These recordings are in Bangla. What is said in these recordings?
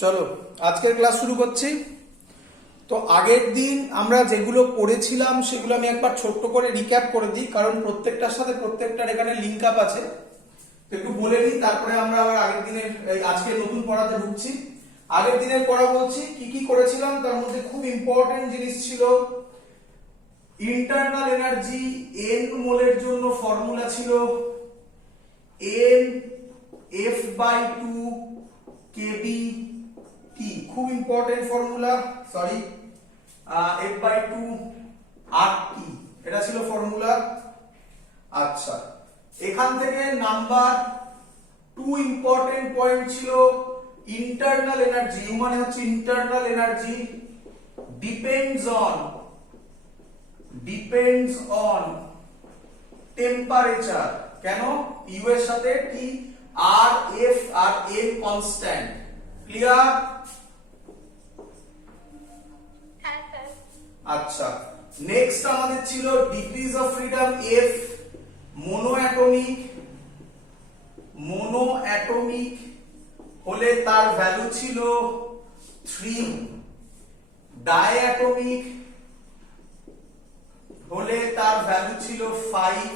চলো আজকের ক্লাস শুরু করছি। তো আগের দিন আমরা যেগুলো পড়েছিলাম সেগুলো আমি একবার ছোট্ট করে রিক্যাপ করে দিই, কারণ প্রত্যেকটার সাথে প্রত্যেকটার এখানে লিঙ্ক আপ আছে। তো একটু বলে দিই, তারপরে আমরা আবার আগের দিনের আজকে নতুন পড়াতে ঢুকছি। আগের দিনের পড়া বলছি কি কি করেছিলাম। তার মধ্যে খুব ইম্পর্টেন্ট জিনিস ছিল ইন্টারনাল এনার্জি। এন মোলের জন্য ফর্মুলা ছিল এন F/2 KB T, খুব important formula. Sorry, F/2 RT, এটা ছিল ফর্মুলা। আচ্ছা, এখান থেকে নাম্বার 2 ইম্পর্টেন্ট পয়েন্ট ছিল ইন্টারনাল এনার্জি। ইউ মানে হচ্ছে internal energy depends on temperature. কেন? ইউ এর সাথে টি, আর F R N constant. Clear? আচ্ছা, নেক্সট আমাদের ছিল degrees of freedom F. Mono atomic হলে তার ভ্যালু ছিল 3, ডাইঅ্যাটমিক হলে তার ভ্যালু ছিল 5,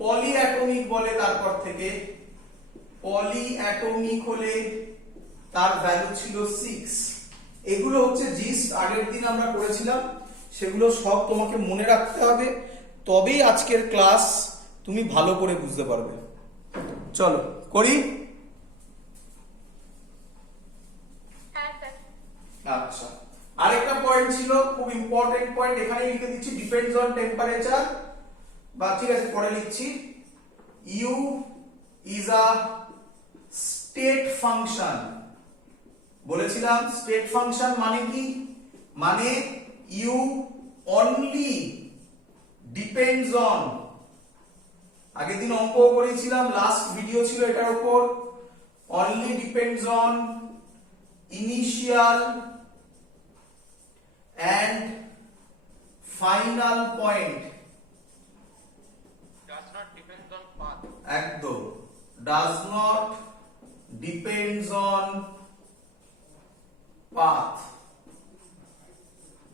পলিঅ্যাটমিক বলে তারপর থেকে, পলিঅ্যাটমিক হলে তার ভ্যালু ছিল 6। এগুলো হচ্ছে জিস্ট আগের দিন আমরা করেছিলাম, সেগুলো সব তোমাকে মনে রাখতে হবে, তবেই আজকের ক্লাস তুমি ভালো করে বুঝতে পারবে। চলো করি। আচ্ছা, আরেকটা পয়েন্ট ছিল খুব ইম্পর্টেন্ট পয়েন্ট, এখানে লিখে দিচ্ছি ডিপেন্ডস অন টেম্পারেচার, বা ঠিক আছে পরে লিখছি U is a state function. বলেছিলাম স্টেট ফাংশন মানে কি? মানে ইউ অনলি ডিপেন্ডস অন, আগের দিন অঙ্ক করেছিলাম, লাস্ট ভিডিও ছিল এটার উপর, only depends on initial and final point, does not depend on path, একদম does not depends on path.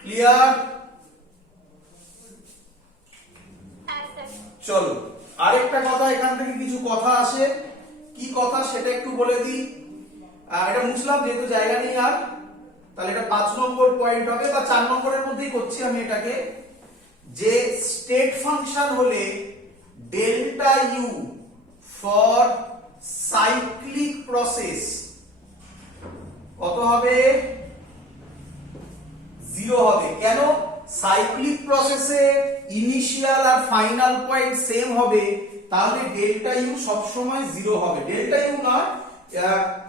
Clear? চলো আরেকটা কথা, এখান থেকে কিছু কথা আসে, কি কথা সেটা একটু বলে দিই। এটা মুছলাম যেহেতু জায়গা নেই আর, তাহলে এটা 5 নম্বর পয়েন্ট হবে, বা 4 নম্বরের মধ্যেই করছি আমি এটাকে, যে স্টেট ফাংশন হলে delta U for cyclic process কত হবে? 0 হবে। কেন? সাইক্লিক প্রসেসে ইনিশিয়াল আর ফাইনাল পয়েন্ট সেম হবে, তাহলে ডেল্টা ইউ সব সময় 0 হবে। ডেল্টা ইউ না,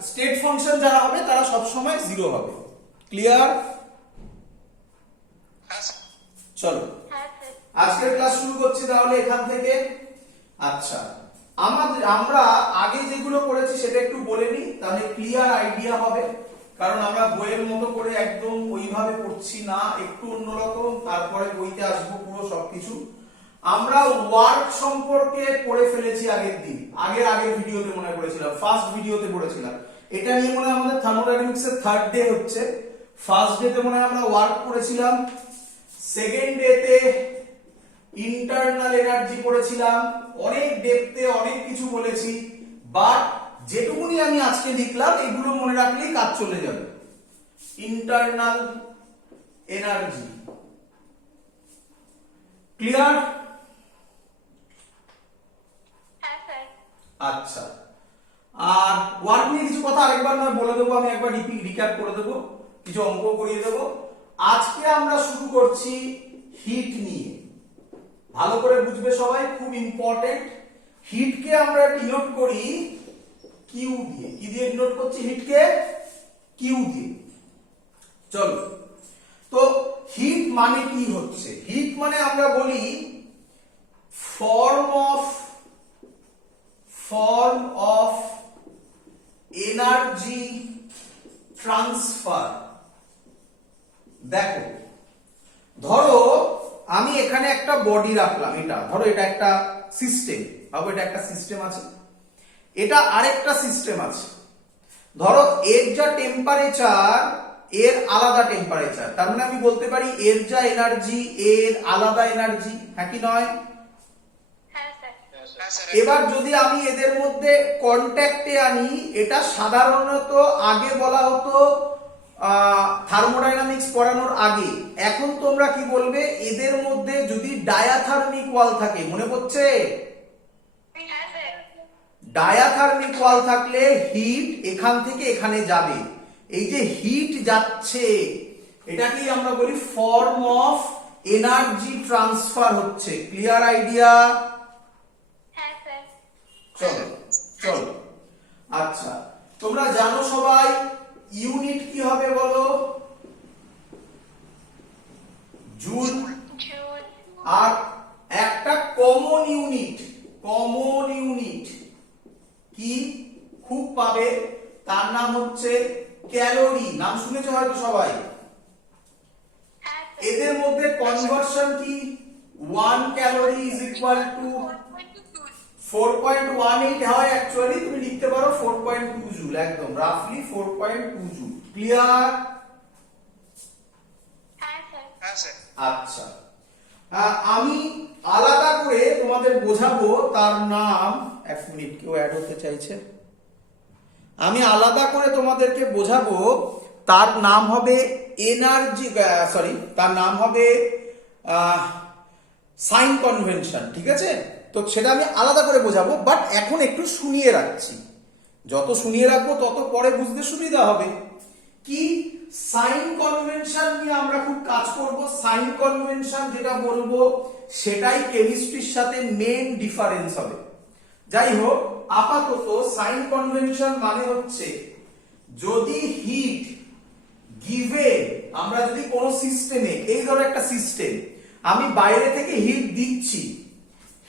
স্টেট ফাংশন যারা হবে তারা সব সময় 0 হবে। ক্লিয়ার? চলো আজকের ক্লাস শুরু করছি তাহলে এখান থেকে। আচ্ছা, আমরা আগে যেগুলো করেছি সেটা একটু বলে নিই, তাহলে ক্লিয়ার আইডিয়া হবে। কারণ আমরা বইয়ের মতো করে একদম ওইভাবে পড়ছি না, একটু অন্যরকম, তারপরে বইতে আসবো পুরো সবকিছু। আমরা ওয়ার্ক সম্পর্কে পড়ে ফেলেছি আগের দিন, আগের ভিডিওতে মনে করেছিলাম, ফার্স্ট ভিডিওতে পড়েছিলাম। এটা নিয়ে মনে হয় আমাদের থার্মোডাইনামিক্স এর 3rd ডে হচ্ছে। ফার্স্ট ডেতে মনে হয় আমরা ওয়ার্ক করেছিলাম, সেকেন্ড ডেতে ইন্টারনাল এনার্জি পড়েছিলাম, অনেক ডেপথে অনেক কিছু বলেছি, বাট যেটুকুনি আমি আজকে লিখলাম এগুলো মনে রাখলেই কাজ চলে যাবে। Internal energy. ক্লিয়ার? আচ্ছা, আর ওয়ার্ক নিয়ে কিছু কথা আরেকবার নয় বলে দেবো, আমি একবার রিক্যাপ করে দেবো, কিছু অঙ্ক করিয়ে দেবো। আজকে আমরা শুরু করছি হিট নিয়ে, ভালো করে বুঝবে সবাই, খুব ইম্পর্টেন্ট। হিটকে আমরা ডিনোট করি কিউ দিয়ে। কি দিয়ে ডিনোট করছি হিটকে? কিউ দিয়ে। চলো, তো হিট মানে কি হচ্ছে? হিট মানে আমরা বলি ফর্ম অফ এনার্জি ট্রান্সফার। দেখো, ধরো আমি এখানে একটা বডি রাখলাম, এটা ধরো এটা একটা সিস্টেম, ভাবো এটা একটা সিস্টেম আছে, এটা আরেকটা সিস্টেম আছে। ধরো এর যা টেম্পারেচার এর আলাদা টেম্পারেচার, তার মানে আমি বলতে পারি এর যা এনার্জি এর আলাদা এনার্জি, হ্যাঁ কি নয়? এবার যদি আমি এদের মধ্যে কন্ট্যাক্টে আনি, এটা সাধারণত আগে বলা হতো থার্মোডাইনামিক্স পড়ানোর আগে, এখন তোমরা কি বলবে এদের মধ্যে যদি ডায়াথার্মিক ওয়াল থাকে, মনে পড়ছে? ডায়াথার্মিক ওয়াল থাকলে হিট এখান থেকে এখানে যাবে, এই যে হিট যাচ্ছে এটাকেই আমরা বলি ফর্ম অফ এনার্জি ট্রান্সফার হচ্ছে। Clear idea? চলো চলো, আচ্ছা তোমরা জানো সবাই ইউনিট কি হবে বলো? জুল। আর একটা কমন ইউনিট কি খুব পাবে, তার নাম হচ্ছে ক্যালোরি। নাম শুনেছো হয়তো সবাই। এদের মধ্যে কনভার্সন কি? 1 ক্যালোরি ইজ ইকুয়াল টু 4.18 হয়, অ্যাকচুয়ালি তুমি লিখতে পারো 4.2 জুল, একদম রাফলি 4.2 জুল। ক্লিয়ার? আচ্ছা, আমি আলাদা করে তোমাদের বোঝাবো, তার নাম, এক মিনিট কেউ অ্যাড হতে চাইছে, আমি আলাদা করে তোমাদেরকে বোঝাবো, তার নাম হবে এনার্জি, তার নাম হবে সাইন কনভেনশন, ঠিক আছে? তো সেটা আমি আলাদা করে বোঝাবো, বাট এখন একটু শুনিয়ে রাখছি, যত শুনিয়ে রাখবো তত পরে বুঝতে সুবিধা হবে। কি সাইন কনভেনশন নিয়ে আমরা খুব কাজ করব। সাইন কনভেনশন যেটা বলবো সেটাই কেমিস্ট্রির সাথে মেন ডিফারেন্স হবে। যাই হোক, আপাতত সাইন কনভেনশন মানে হচ্ছে যদি হিট গিভেন, আমরা যদি কোনো সিস্টেমে, এই ধরো একটা সিস্টেম, আমি বাইরে থেকে হিট দিচ্ছি,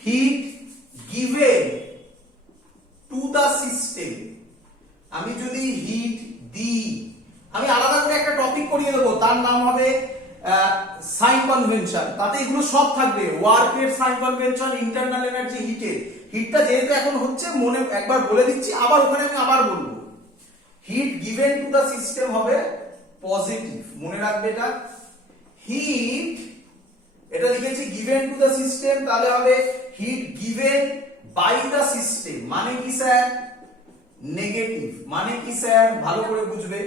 heat given to the system, আমি যদি হিট দিই, আমি আলাদা করে একটা টপিক করিয়ে দেবো, তার নাম হবে সাইন কনভেনশন। তাতে এগুলো সব থাকবে, ওয়ার্কের সাইন কনভেনশন, ইন্টারনাল এনার্জি, হিটের। হিটটা যেহেতু এখন হচ্ছে, মনে একবার বলে দিচ্ছি, আবার ওখানে আমি আবার বলবো, heat given to the system হবে পজিটিভ, মনে রাখবে এটা। হিট, এটা লিখেছি গিভেন টু দা সিস্টেম, তাহলে হবে heat given by the system, মানে কি স্যার? নেগেটিভ। মানে কি স্যার? ভালো করে বুঝবে।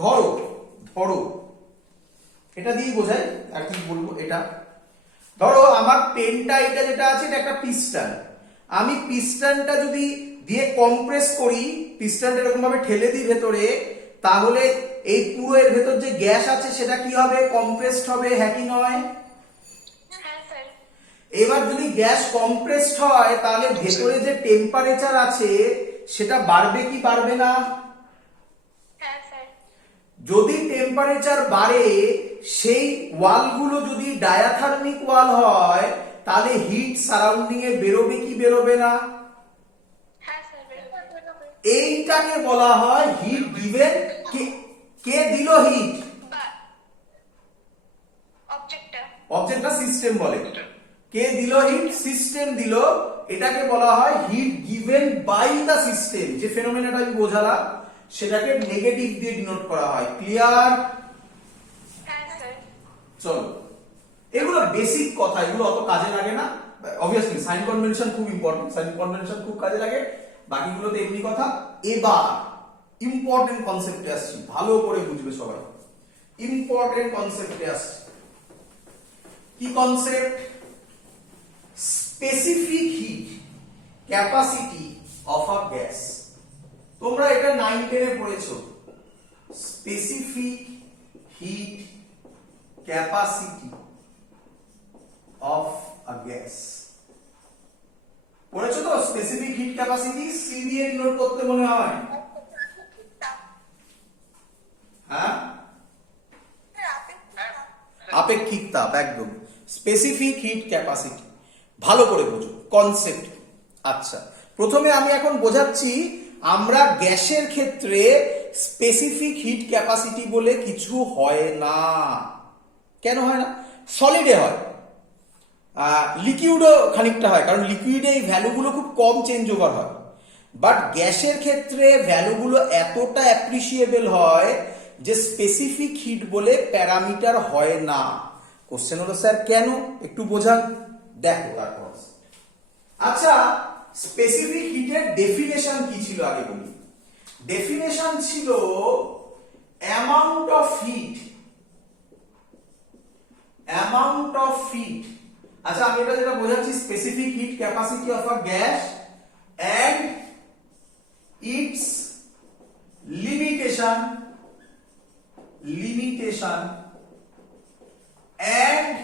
ধরো এটা দিয়ে বোঝাই, আর কি বলবো, এটা ধরো আমার পেনটা, এটা যেটা আছে এটা একটা পিস্টন, আমি পিস্টনটা যদি দিয়ে কম্প্রেস করি, পিস্টনটা এরকম ভাবে ঠেলে দিই ভেতরে, তাহলে এই পুরো এর ভেতর যে গ্যাস আছে সেটা কি হবে? কম্প্রেসড হবে, হ্যাঁ কি নয়? এবার যদি গ্যাস কম্প্রেসড হয় তাহলে ভেতরে যে টেম্পারেচার আছে সেটা বাড়বে কি বাড়বে না? যদি টেম্পারেচার বাড়ে, সেই ওয়ালগুলো যদি ডায়াথার্মিক ওয়াল হয়, তাহলে হিট সারাউন্ডিং এ বেরোবে কি বেরোবে না? এইটাকে বলা হয় হিট গিভেন। কে দিল হিট? অবজেক্টটা সিস্টেম বলে। কে দিল হিট? সিস্টেম দিল। এটাকে বলা হয় heat given by the system. যে ফেনোমেনাটা আমি বোঝালাম সেটাকে নেগেটিভ দিয়ে ডিনোট করা হয়। ক্লিয়ার? চলো, এগুলো বেসিক কথা, এগুলো অত কাজে লাগে না। অবভিয়াসলি সাইন কনভেনশন খুব ইম্পর্টেন্ট, সাইন কনভেনশন খুব কাজে লাগে, বাকিগুলো তো এমনি কথা। এবার ইম্পর্টেন্ট কনসেপ্টে আসছি, ভালো করে বুঝবে সবাই। ইম্পর্টেন্ট কনসেপ্টে আসছি। কি concept? Specific hit capacity of a gas. তোমরা এটা 9-10 এ পড়েছো। Specific hit capacity of a gas পড়েছো তো? স্পেসিফিক হিট ক্যাপাসিটি সি দিয়ে ডিনোট করতে মনে হয়, হ্যাঁ? আপেক্ষিক তাপ, একদম। স্পেসিফিক হিট ক্যাপাসিটি ভালো করে বোঝো কনসেপ্ট। আচ্ছা, প্রথমে আমি এখন বোঝাচ্ছি, আমরা গ্যাসের ক্ষেত্রে স্পেসিফিক হিট ক্যাপাসিটি বলে কিছু হয় না। কেন হয় না? সলিডে হয়, লিকুইডও খানিকটা হয়, কারণ লিকুইডে এই ভ্যালুগুলো খুব কম চেঞ্জ ওভার হয়। বাট গ্যাসের ক্ষেত্রে ভ্যালুগুলো এতটা অ্যাপ্রিসিয়েবল হয় যে স্পেসিফিক হিট বলে প্যারামিটার হয় না। কোশ্চেন হলো স্যার কেন, একটু বোঝান। দেখো তারপর আচ্ছা, স্পেসিফিক হিটের ডেফিনেশন কি ছিল আগে বলি। ডেফিনেশন ছিল amount of hit, amount of hit. আচ্ছা আমি এটা যেটা বোঝাচ্ছি, specific hit capacity of a gas and its limitation and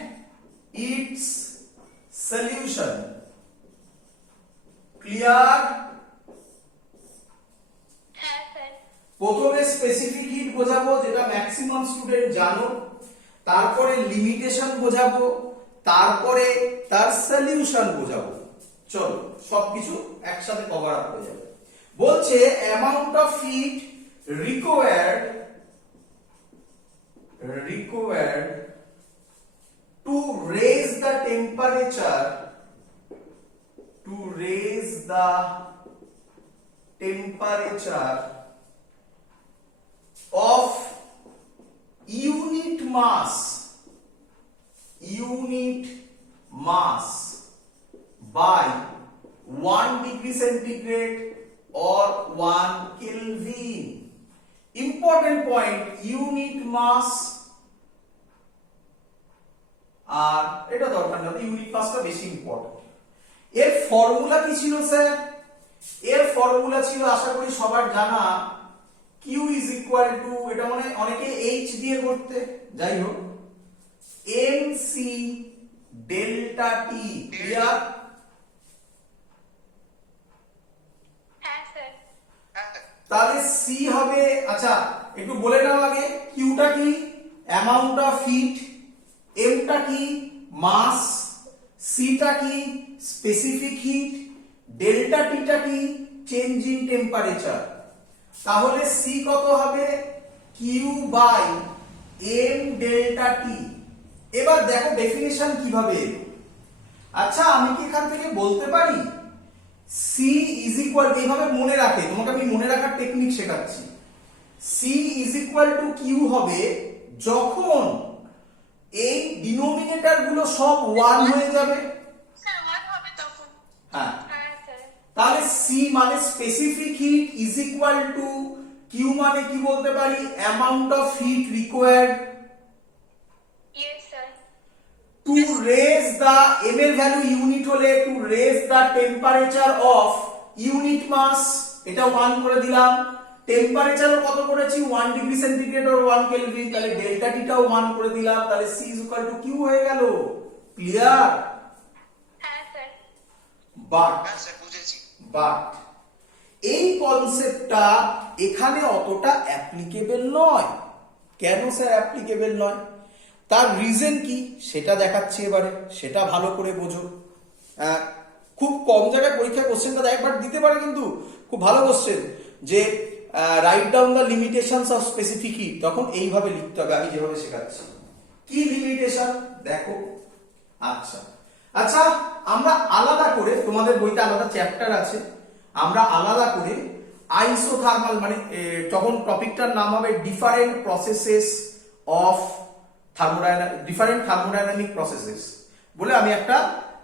its solution. Clear? প্রথমে স্পেসিফিক হিট বোঝাবো যেটা ম্যাক্সিমাম স্টুডেন্ট জানো, তারপরে লিমিটেশন বোঝাবো, তারপরে তার সলিউশন বোঝাবো। চলো সবকিছু একসাথে কভার আপ হয়ে যাবে। বলছে amount of heat required to raise the temperature, of unit mass by 1 degree centigrade or 1 Kelvin. Important point, unit mass, আর এটা দরকার না, ইউনিট মাসটা বেশি ইম্পর্টেন্ট। এর ফর্মুলা কি ছিল স্যার? এর ফর্মুলা ছিল আশা করি সবার জানা, Q is equal to, এটা মানে অনেকে H দিয়ে করতে, যাই হোক mc ডেল্টা টি। ক্লিয়ার? তাহলে C হবে, আচ্ছা একটু বলে নাও আগে, কিউটা কি? অ্যামাউন্ট অফ হিট, এমটা কি? মাস, সিটা কি? স্পেসিফিক হিট, ডেল্টা টিটা কি? Change in temperature. তাহলে সি কত হবে? কিউ বাই এম ডেল্টা টি। এবার দেখো ডেফিনিশন কিভাবে। আচ্ছা আমি কি এখান থেকে বলতে পারি C ইজ ইকুয়াল, এইভাবে মনে রাখে, তোমাকে আমি মনে রাখার টেকনিক শেখাচ্ছি। C is equal to Q হবে যখন এই ডিনোমিনেটর গুলো সব 1 হয়ে যাবে। হ্যাঁ, তাহলে C মানে specific heat is equal to q মানে কি বলতে পারি? Amount of heat required to raise the, m এর ভ্যালু ইউনিট হলে to raise the temperature of unit mass, এটা 1 করে দিলাম। টেম্পারেচারও কত করেছি? 1 ডিগ্রি সেন্টিগ্রেড অর 1 কেলভিন, তাহলে ডেল্টা টিটাও 1 করে দিলাম, তাহলে C is equal to q হয়ে গেল। ক্লিয়ার? হ্যাঁ স্যার। বাট এই কনসেপ্টটা এখানে অতটা অ্যাপ্লিকেবল নয়। কেন স্যার অ্যাপ্লিকেবল নয়? তার রিজন কি সেটা দেখাচ্ছি এবারে, সেটা ভালো করে বোঝো। খুব কম জায়গায় পরীক্ষায় কোশ্চেনটা একবার দিতে পারে, কিন্তু খুব ভালো কোশ্চেন, যে write down the limitations of specific hit, তখন এইভাবে লিখতে হবে আমি যেভাবে শেখাচ্ছি। কি লিমিটেশন দেখো। আচ্ছা আমরা আলাদা করে, তোমাদের বইতে আলাদা চ্যাপ্টার আছে, আমরা আলাদা করে আইসোথার্মাল, মানে তখন টপিকটার নাম হবে different processes of different thermodynamic processes বলে আমি একটা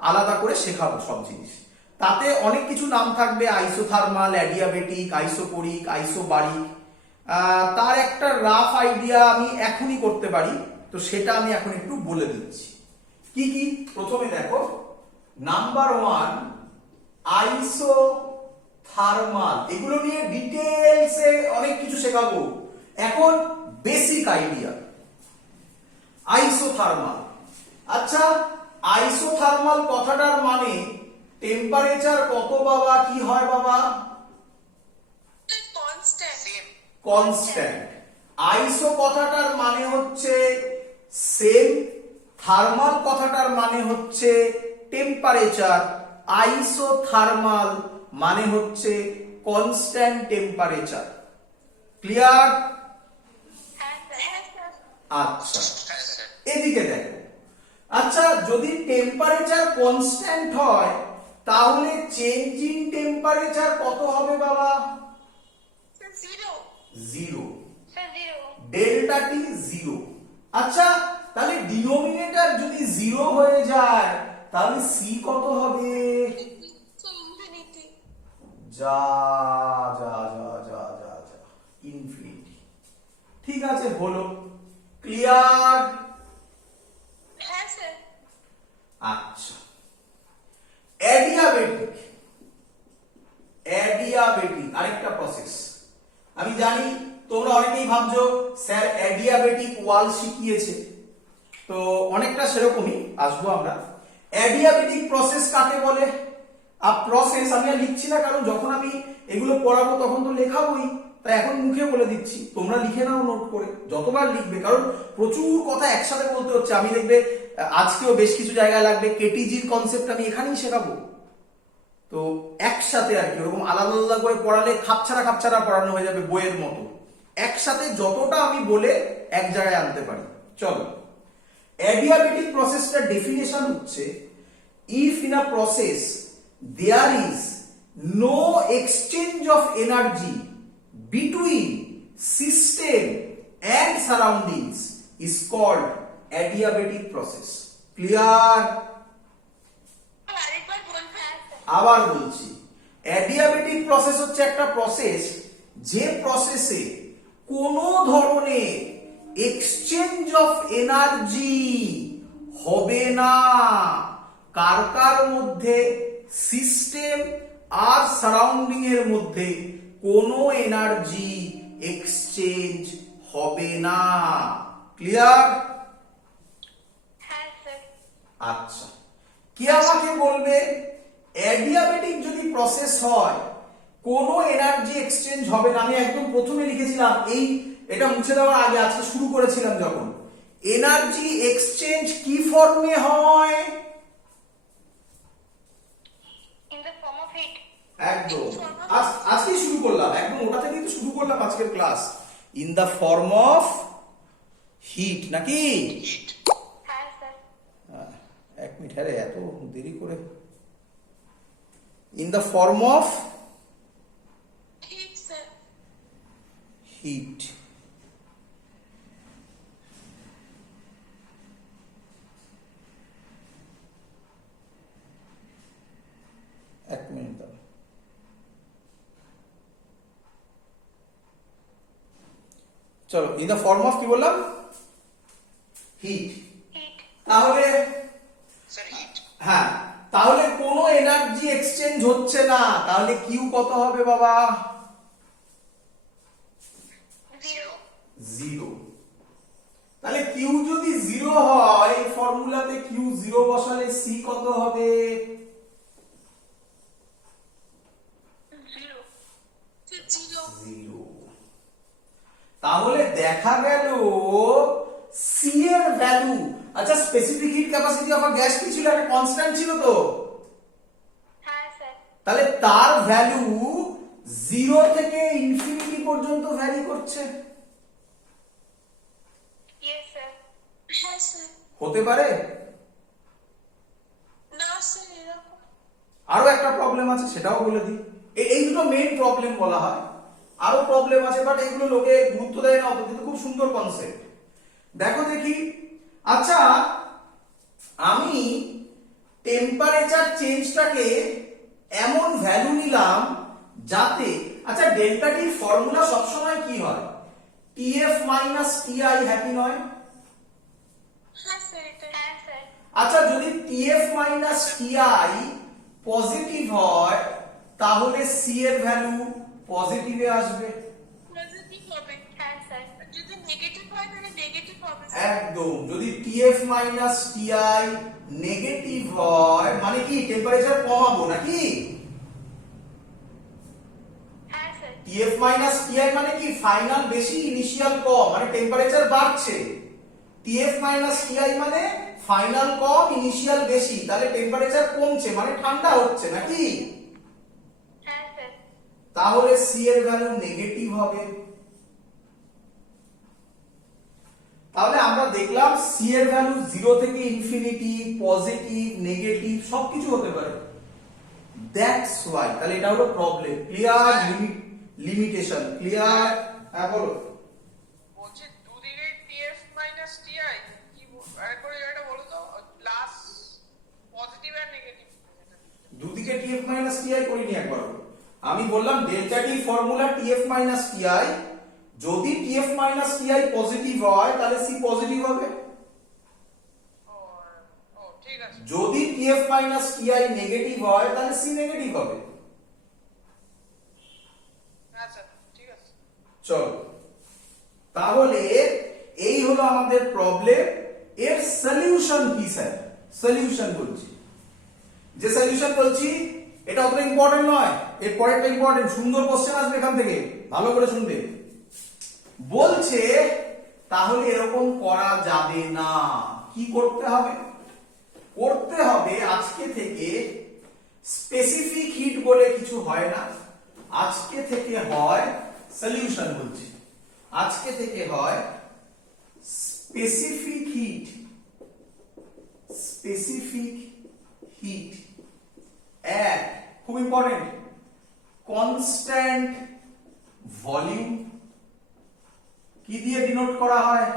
আলাদা করে শেখাবো সব জিনিস। তাতে অনেক কিছু নাম থাকবে, আইসোথার্মাল, অ্যাডিয়াবেটিক, আইসোপোরিক, আইসোবারিক। তার একটা রাফ আইডিয়া আমি এখনই করতে পারি, তো সেটা আমি এখন একটু বলে দিচ্ছি। কি কি? প্রথমে দেখো, নাম্বার 1 আইসোথার্মাল, এগুলো নিয়ে ডিটেইলসে অনেক কিছু শেখাবো, এখন বেসিক আইডিয়া। আইসোথার্মাল, আচ্ছা আইসোথার্মাল কথাটার মানে টেম্পারেচার কত বাবা? কি হয় বাবা? কনস্ট্যান্ট। আইসো কথাটার মানে হচ্ছে সেম, থার্মাল কথাটার মানে হচ্ছে টেম্পারেচার, আইসোথার্মাল মানে হচ্ছে কনস্ট্যান্ট টেম্পারেচার। ক্লিয়ার? আচ্ছা এদিকে দেখো, আচ্ছা যদি টেম্পারেচার কনস্ট্যান্ট হয় তাহলে চেঞ্জ ইন টেম্পারেচার কত হবে বাবা? 0। ডেল্টা টি 0। আচ্ছা, তাহলে ডিনোমিনেটর যদি 0 হয়ে যায় তাহলে সি কত হবে? যা যা যা যা যা যা ইনফিনিটি। ঠিক আছে, হলো ক্লিয়ার? হ্যাঁ স্যার। আচ্ছা, অ্যাডিয়াবেটিক আরেকটা প্রসেস। আমি জানি তোমরা অনেকেই ভাবছো স্যার অ্যাডিয়াবেটিক ওয়াল শিখিয়েছে, তো অনেকটা সেরকমই আসবো আমরা। অ্যাডিয়াবেটিক প্রসেস কাকে বলে? প্রসেস আমি আর লিখছি না, কারণ যখন আমি এগুলো পড়াবো তখন তো লেখাবোই, তাই এখন মুখে বলে দিচ্ছি, তোমরা লিখে নাও নোট করে, যতবার লিখবে, কারণ প্রচুর কথা একসাথে বলতে হচ্ছে। আমি দেখবে আজকেও বেশ কিছু জায়গায় লাগবে কেটিজির কনসেপ্ট আমি এখানেই শেখাবো, তো একসাথে আর কি, ওরকম আলাদা আলাদা করে পড়ালে খাপছাড়া পড়ানো হয়ে যাবে বইয়ের মতো। একসাথে যতটা আমি বলে এক জায়গায় আনতে পারি। চলো, অ্যাডিয়াবেটিক প্রসেসটার ডেফিনেশন হচ্ছে, if in a process there is no exchange of energy between system and surroundings is called adiabatic process. Clear? আবার বলছি, অ্যাডিয়াবেটিক প্রসেস হচ্ছে একটা প্রসেস যে প্রসেসে কোনো ধরনের এক্সচেঞ্জ অফ এনার্জি হবে না। কার কার মধ্যে? সিস্টেম আর সারাউন্ডিং এর মধ্যে কোনো এনার্জি এক্সচেঞ্জ হবে না। ক্লিয়ার? হ্যাঁ স্যার। আচ্ছা, কি আমাকে বলবে অ্যাডিয়াবেটিক যদি প্রসেস হয় কোনো এনার্জি এক্সচেঞ্জ হবে না? আমি একদম প্রথমে লিখেছিলাম, এটা মুছে দেওয়ার আগে আজকে শুরু করেছিলাম যখন, এনার্জি এক্সচেঞ্জ কি ফর্মে হয়? একদম আজকেই শুরু করলাম, একদম ওটা থেকেই তো শুরু করলাম আজকের class. In the form of heat, নাকি? হ্যাঁ স্যার। এক মিনিট, হ্যাঁ রে, এত দেরি করে। In the form of heat sir. Heat. এক মিনিট দাও। চলো, ইন দা ফর্ম অফ কি বললাম? হিট। তাহলে হ্যাঁ, তাহলে কোনো এনার্জি এক্সচেঞ্জ হচ্ছে না, তাহলে কিউ কত হবে বাবা? 0। তাহলে কিউ যদি 0 হয়, ফর্মুলাতে কিউ 0 বসালে সি কত হবে? 0। তাহলে দেখা গেল সি এর ভ্যালু, আচ্ছা specific hit capacity of a gas কি ছিল? একটা কনস্ট্যান্ট ছিল তো? হ্যাঁ স্যার। তাহলে তার ভ্যালু 0 থেকে ইনফিনিটি পর্যন্ত ভ্যারি করছে। Yes sir. হ্যাঁ স্যার। হতে পারে? না স্যার, এরকম আরো একটা প্রবলেম আছে, সেটাও বলে দিই। এই দুটো মেইন প্রবলেম বলা হয়, আরো প্রবলেম আছে, বাট এগুলো লোকে গুরুত্ব দেয় না অত, কিন্তু খুব সুন্দর কনসেপ্ট। দেখো দেখি, আচ্ছা আমি টেম্পারেচার চেঞ্জটাকে এমন ভ্যালু নিলাম যাতে, আচ্ছা ডেল্টা টির ফর্মুলা সবসময় কি হয়? টিএফ মাইনাস টিআই, হ্যাপি নয়? হ্যাঁ স্যার। হ্যাঁ স্যার। আচ্ছা, যদি টিএফ মাইনাস টিআই পজিটিভ হয় তাহলে সি এর ভ্যালু পজিটিভে আসবে। পজিটিভ হবে। হ্যাঁ স্যার। যদি নেগেটিভ হয় তাহলে নেগেটিভ হবে। একদম, যদি টিএফ মাইনাস টিআই নেগেটিভ হয় মানে কি টেম্পারেচার কমাবো নাকি? হ্যাঁ স্যার। টিএফ মাইনাস টিআই মানে কি ফাইনাল বেশি ইনিশিয়াল কম, মানে টেম্পারেচার বাড়ছে। টিএফ মাইনাস টিআই মানে ফাইনাল কম ইনিশিয়াল বেশি, তাহলে টেম্পারেচার কমছে মানে ঠান্ডা হচ্ছে নাকি? হ্যাঁ স্যার। তাহলে সি এর ভ্যালু নেগেটিভ হবে। তাহলে আমরা দেখলাম সি এর ভ্যালু 0 থেকে ইনফিনিটি, পজিটিভ, নেগেটিভ সবকিছু হতে পারে। That's why. তাহলে এটা হলো প্রবলেম। ক্লিয়ার? Limitation clear? হ্যাঁ বলো। বলছে দুদিকে টিএফ মাইনাস টিআই কি একবার এটা বলো তো, প্লাস পজিটিভ আর নেগেটিভ। দুদিকে টিএফ মাইনাস টিআই করিনি একবার। আমি বললাম ডেল্টা টি ফর্মুলা টিএফ মাইনাস টিআই, যদি টিএফ মাইনাস টিআই পজিটিভ হয় তাহলে সি পজিটিভ হবে, ও ঠিক আছে। যদি টিএফ মাইনাস টিআই নেগেটিভ হয় তাহলে সি নেগেটিভ হবে। আচ্ছা ঠিক আছে। চলো, তাহলে এই হলো আমাদের প্রবলেম। এর সলিউশন কি স্যার? সলিউশন বলছি, যে সলিউশন বলছি এটা অতটা ইম্পর্টেন্ট নয়, এর পরেরটা ইম্পর্টেন্ট। সুন্দর কোশ্চেন আসবে এখান থেকে, ভালো করে শুনবে। বলছে তাহলে এরকম করা যাবে না, কি করতে হবে? করতে হবে আজকে থেকে স্পেসিফিক হিট বলে কিছু হয় না, আজকে থেকে হয় সলিউশন বলছি, আজকে থেকে হয় স্পেসিফিক হিট। স্পেসিফিক হিট এট, খুব ইম্পর্টেন্ট, কনস্ট্যান্ট ভলিউম। কি দিয়ে ডিনোট করা হয়?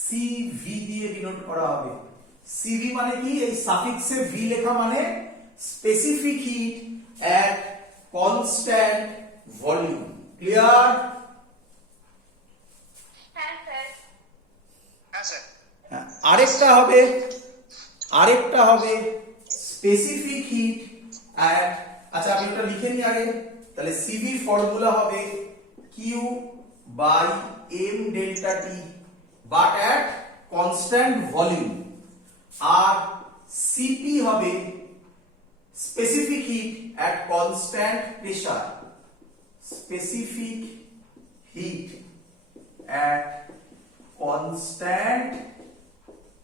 সিভি দিয়ে ডিনোট করা হবে। সিভি মানে কি? এই সাফিক্সে ভি লেখা মানে specific heat at constant volume. Clear? হ্যাঁ স্যার। হ্যাঁ স্যার। আরেকটা হবে স্পেসিফিক হিট এট, আচ্ছা আমি এটা লিখে নিই আগে। তাহলে সিভি ফর্মুলা হবে Q by M delta T but at constant volume, আর সিপি হবে specific heat at constant pressure. Specific heat at constant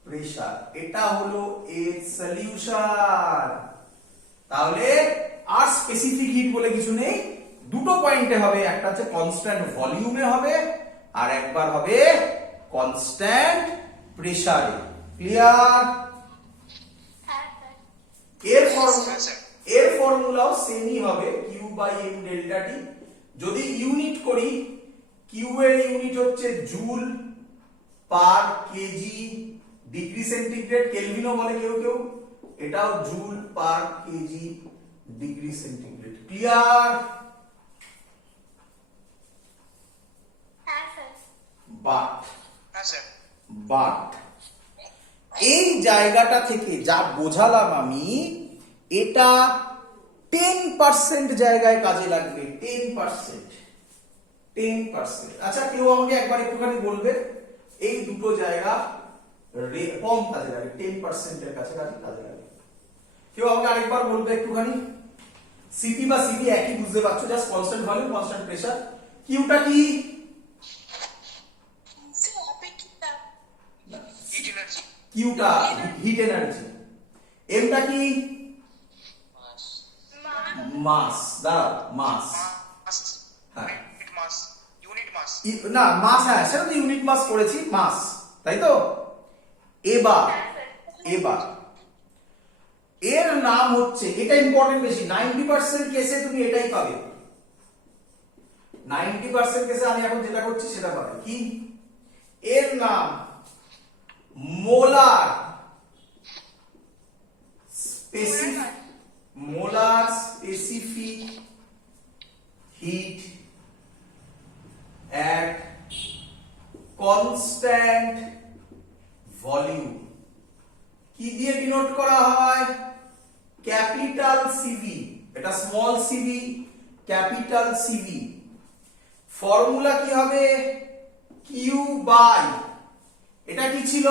pressure, এটা হলো এর সলিউশন। তাহলে আর স্পেসিফিক হিট বলে কিছু নেই, দুটো পয়েন্টে হবে, একটা হচ্ছে কনস্ট্যান্ট ভলিউমে হবে আর একবার হবে কনস্ট্যান্ট প্রেসারে। ক্লিয়ার? হ্যাঁ স্যার। এর ফর্মুলাও সেমই হবে, Q by M delta t. যদি ইউনিট করি, কিউ এর ইউনিট হচ্ছে joule per kg degree centigrade, কেলভিনও বলে কেউ কেউ, এটাও joule per kg degree centigrade. Clear? হ্যাঁ স্যার। বাট হ্যাঁ স্যার। বাট এই জায়গাটা থেকে যা বোঝালাম আমি, এটা 10% জায়গায় কাজে লাগবে। 10%। আচ্ছা কেউ আমাকে একবার একটুখানি বলবে এই দুটো জায়গা কম কাজে লাগে, 10% এর কাছাকাছি কাজে লাগে। কেউ আমাকে আরেকবার বলবে একটুখানি। সিপি বা সিবি একই, বুঝতে পারছো, just constant volume constant pressure. কিউটা কি? স্যার অপেক্ষিতা। Heat energy. কিউটা হিট এনার্জি। এমটা কি? মাস। দাঁড়াও, মাস। হ্যাঁ ইউনিট মাস। না মাস, হ্যাঁ সেটা তো ইউনিট মাস করেছি, মাস, তাই তো? এবার এর নাম হচ্ছে, এটা ইম্পর্টেন্ট বেশি, 90% কেসে তুমি এটাই পাবে। 90% কেসে আমি এখন যেটা করছি সেটা পাবে। কি? এর নাম molar specific hit at constant volume। কি দিয়ে ডিনোট করা হয়? ক্যাপিটাল সিভি, এটা small CV, capital CV. Formula কি হবে? কিউ বাই, এটা কি ছিল?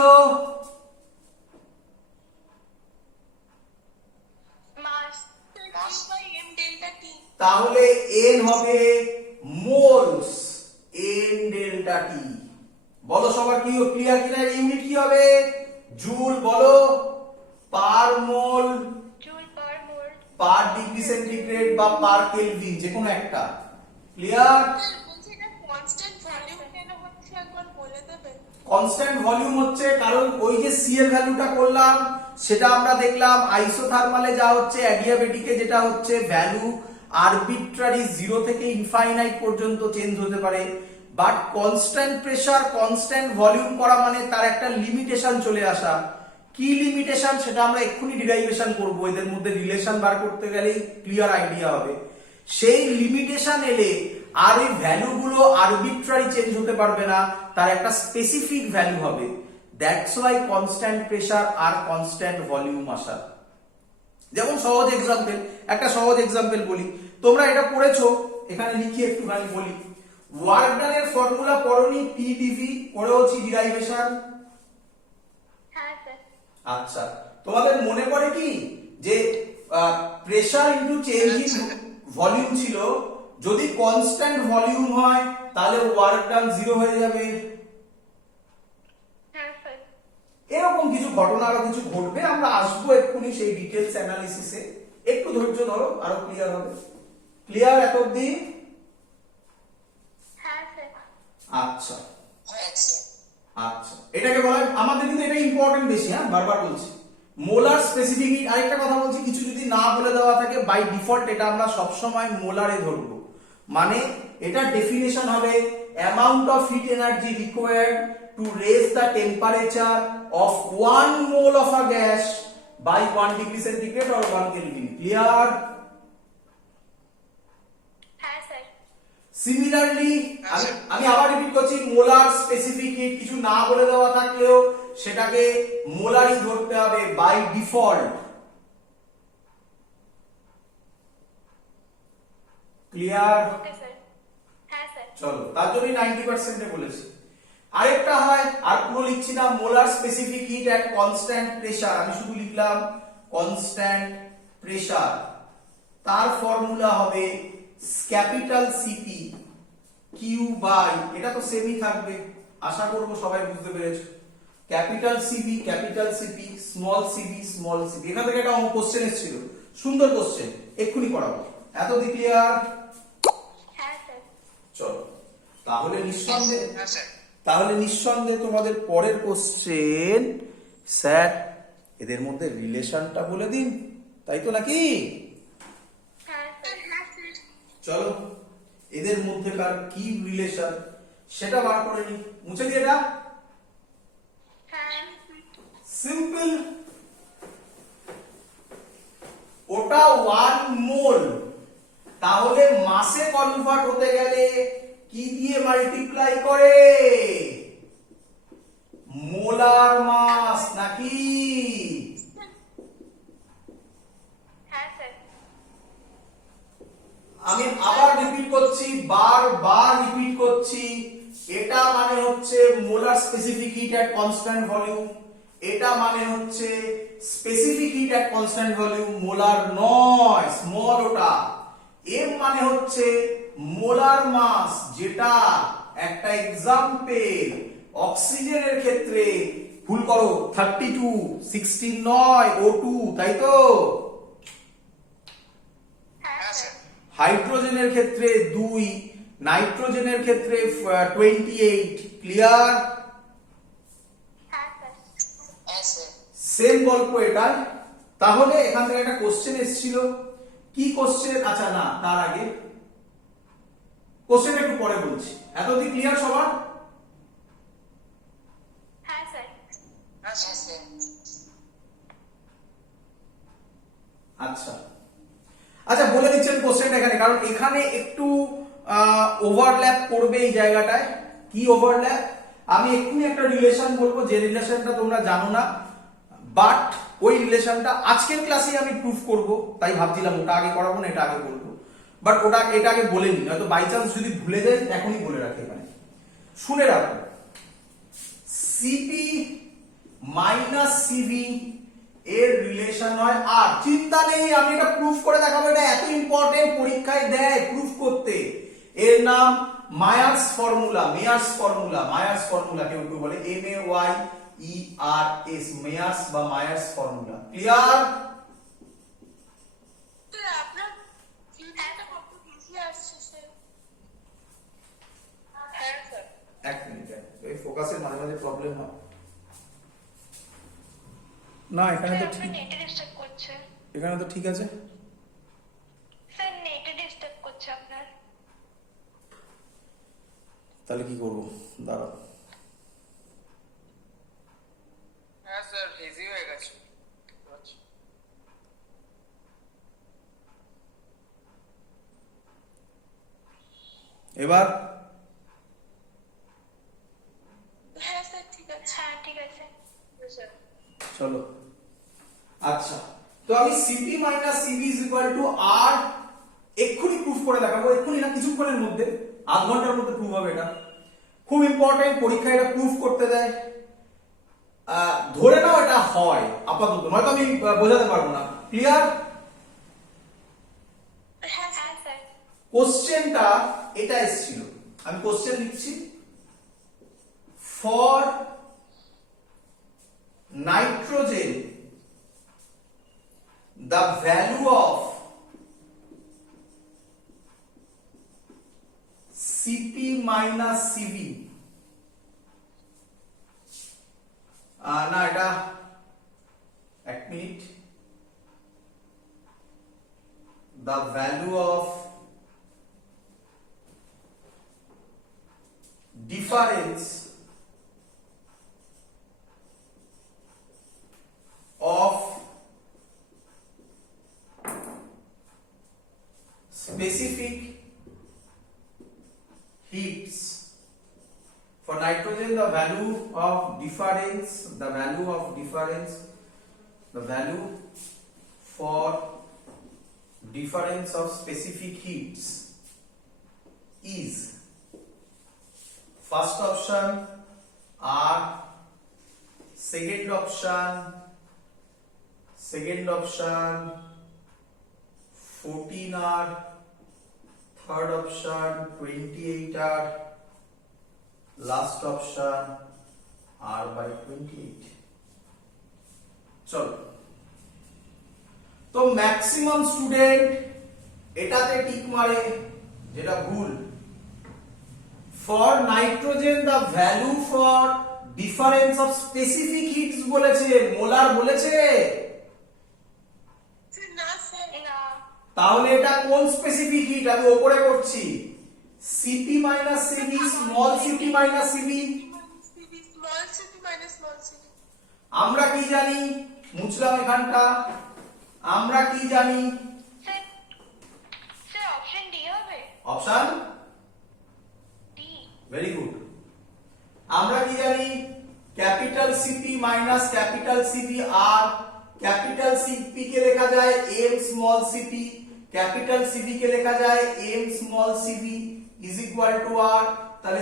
মাস। কিউ বাই এম ডেল্টা টি। তাহলে এন হবে মোলস, এন ডেল্টা টি। বলো সবার কি ক্লিয়ার কিনা? ইউনিট কি হবে? জুল। বলো পার মোল, জুল পার মোল, পার ডিগ্রি সেন্টিগ্রেড বা পার কেলভিন, যে কোনো একটা। ক্লিয়ার? বলছি এটা কনস্ট্যান্ট ভলিউম কেন হচ্ছে একবার বলে দেবেন? কনস্ট্যান্ট ভলিউম হচ্ছে কারণ ওই যে সি এর ভ্যালুটা করলাম সেটা আমরা দেখলাম। আইসোথার্মালে যা হচ্ছে অ্যাডিয়াবেটিকে যেটা হচ্ছে ভ্যালু আরবিট্রারি 0 থেকে ইনফাইনাইট পর্যন্ত চেঞ্জ হতে পারে, but constant pressure constant volume করা মানে তার একটা লিমিটেশন চলে আসা। কি লিমিটেশন সেটা আমরা এক্ষুনি ডিরাইভেশন করব, এদের মধ্যে রিলেশন বার করতে গেলেই ক্লিয়ার আইডিয়া হবে। সেই লিমিটেশন এলে আর এই ভ্যালুগুলো আরবিট্রারি চেঞ্জ হতে পারবে না, তার একটা স্পেসিফিক ভ্যালু হবে। দ্যাটস ওয়াই কনস্ট্যান্ট প্রেসার আর কনস্ট্যান্ট ভলিউম আসা। যেমন সহজ এক্সাম্পল, একটা সহজ এক্সাম্পল বলি, তোমরা এটা পড়েছো, এখানে লিখি একটুখানি বলি। ওয়ার্ক ডানের ফর্মুলা পড়োনি? পিডিভি করেওছি ডিরাইভেশন। হ্যাঁ স্যার। আচ্ছা, তোমাদের মনে পড়ে কি যে pressure into change in volume ছিল, যদি কনস্ট্যান্ট ভলিউম হয় তাহলে ওয়ার্ক ডান 0 হয়ে যাবে। হ্যাঁ স্যার। এরকম কিছু ঘটনা আরো কিছু ঘটবে, আমরা আসবো এক্ষুনি সেই ডিটেলস অ্যানালিসিসে। একটু ধৈর্য ধরো, আরো ক্লিয়ার হবে। ক্লিয়ার এত অব্দি? হ্যাঁ স্যার। আচ্ছা আচ্ছা, এটাকে বলা হয় আমাদের, কিন্তু এটা ইম্পর্টেন্ট বেশি, হ্যাঁ বারবার বলছি। মোলার স্পেসিফিক হিট, আরেকটা কথা বলছি, কিছু যদি না বলে দেওয়া থাকে বাই ডিফল্ট এটা আমরা সব সময় মোলারে ধরবো। মানে এটা ডেফিনেশন হবে amount of heat energy required to raise the temperature of 1 mole of a gas by 1 degree centigrade or 1 kelvin. Clear? হ্যাঁ স্যার। সিমিলারলি আমি আবার রিপিট করছি, মোলার স্পেসিফিক হিট কিছু না বলে দেওয়া থাকলেও সেটাকে মোলারই ধরতে হবে by default. Clear? Okay sir. হ্যাঁ স্যার। চলো, তার জন্যই 90% এ বলেছি। আরেকটা হয়, আর পুরো লিখছি না, molar specific heat at constant pressure, আমি শুধু লিখলাম কনস্ট্যান্ট প্রেসার, তার ফর্মুলা হবে ক্যাপিটাল সিপি কিউ বাই, এটা তো সেমই থাকবে, আশা করবো সবাই বুঝতে পেরেছো। Capital CP small CP small CP. এখান থেকে একটা কোশ্চেন এসেছিল, সুন্দর কোশ্চেন, এক্ষুনি করাবো। এত দি ক্লিয়ার? হ্যাঁ স্যার। চলো, তাহলে নিঃসন্দেহে হ্যাঁ স্যার। তোমাদের পরের কোশ্চেন, স্যার এদের মধ্যে রিলেশনটা বলে দিন, তাই তো নাকি? হ্যাঁ স্যার। হ্যাঁ স্যার। চলো, এদের মধ্যেকার কি রিলেশন সেটা বার করে নি। মুছে দিয়ে এটা হ্যাঁ। সিম্পল, ওটা 1 মোল, তাহলে মাসে কনভার্ট হতে গেলে কি দিয়ে মাল্টিপ্লাই করে? মোলার মাস নাকি? হ্যাঁ স্যার। আমি আবার রিপিট করছি, বারবার রিপিট করছি, এটা মানে হচ্ছে molar specific heat at constant volume, এটা মানে হচ্ছে specific heat at constant volume, molar নয়, স্মল ওটা। এম মানে হচ্ছে মোলার মাস, যেটা একটা এক্সাম্পল অক্সিজেনের ক্ষেত্রে, ভুল করো 32, 16 নয়, O2, তাই তো? হ্যাঁ স্যার। হাইড্রোজেনের ক্ষেত্রে 2, নাইট্রোজেনের ক্ষেত্রে 28। ক্লিয়ার? হ্যাঁ স্যার। সেম গল্প এটা। তাহলে এখান থেকে একটা কোশ্চেন এসেছিল, কি কোশ্চেন? আচ্ছা না, তার আগে কোশ্চেন একটু পরে বলছি। এতদিন ক্লিয়ার সবার? হ্যাঁ স্যার। হ্যাঁ স্যার। আচ্ছা আচ্ছা, বলে দিচ্ছেন কোশ্চেনটা এখানে, কারণ এখানে একটু ওভারল্যাপ করবে এই জায়গাটায়। কি ওভারল্যাপ? আমি এক্ষুনি একটা রিলেশন বলবো, যে রিলেশনটা তোমরা জানো না, বাট ওই রিলেশনটা আজকের ক্লাসে আমি প্রুফ করব, তাই ভাবছিলাম ওটা আগে করাবো না, এটা আগে বলবো। বাট এটা আগে বলে নি, হয়তো বাই চান্স যদি ভুলে যাই এখনই বলে রাখি। এখানে শুনে রাখো, সিপি মাইনাস সিভি এর রিলেশন হয় আর। চিন্তা নেই, আমি এটা প্রুফ করে দেখাবো, এটা এত ইম্পর্টেন্ট, পরীক্ষায় দেয় প্রুফ করতে। এর নাম মায়ার্স ফর্মুলা, মায়ার্স ফর্মুলা কেউ কেউ বলে, MAYERS, মেয়ার্স বা মায়ার্স ফর্মুলা। ক্লিয়ার? স্যার আপনার ফিউচারটা কত ইজি আসছে স্যার? হ্যাঁ স্যার। এক মিনিট, এই ফোকাসের মাঝে মাঝে প্রবলেম হয়। না এখানে তো স্যার ঠিক, আপনার নেটে ডিস্টার্ব করছে। এখানে তো ঠিক আছে। স্যার নেটে ডিস্টার্ব করছে আপনার। তাহলে কি করবো, দাঁড়াও। হ্যাঁ স্যার হেজি হয়ে গেছে। আচ্ছা। এবার হ্যাঁ স্যার ঠিক আছে। হ্যাঁ ঠিক আছে স্যার চলো। আচ্ছা, তো আমি CP minus CV is equal to R এক্ষুনি প্রুফ করে দেখাবো, এক্ষুনি না কিছুক্ষণের মধ্যে, আধ ঘন্টার মধ্যে প্রুফ হবে। এটা খুব ইম্পর্টেন্ট, পরীক্ষায় এটা প্রুফ করতে দেয়। ধরে নাও এটা হয় আপাতত, নয়তো আমি বোঝাতে পারবো না। ক্লিয়ার? হ্যাঁ হ্যাঁ স্যার। কোশ্চেনটা এটা এসেছিল, আমি কোশ্চেন লিখছি। For nitrogen the value of Cp minus Cv, না এটা এক minute, the value of difference of specific heats. For nitrogen, the value of difference for difference of specific heats is first option R, second option 14R, third option 28R, last option R by 28. চলো, তো ম্যাক্সিমাম স্টুডেন্ট এটাতে টিক মারে, যেটা ভুল। For nitrogen the value for difference of specific heats বলেছে, মোলার বলেছে। না স্যার না। তাহলে এটা কোন স্পেসিফিক হিট, আমি উপরে করছি। CP minus CV, small CP minus CV. Small CP minus small CP. আমরা কি জানি, মুছলাম এখানটা, আমরা কি জানি? স্যার স্যার অপশন ডি হবে। Option D. Very good. আমরা কি জানি? Capital CP minus capital CV, আর ক্যাপিটাল সিপি কে লেখা যায় m small CP, capital CV কে লেখা যায় m small CV is equal to R. তাহলে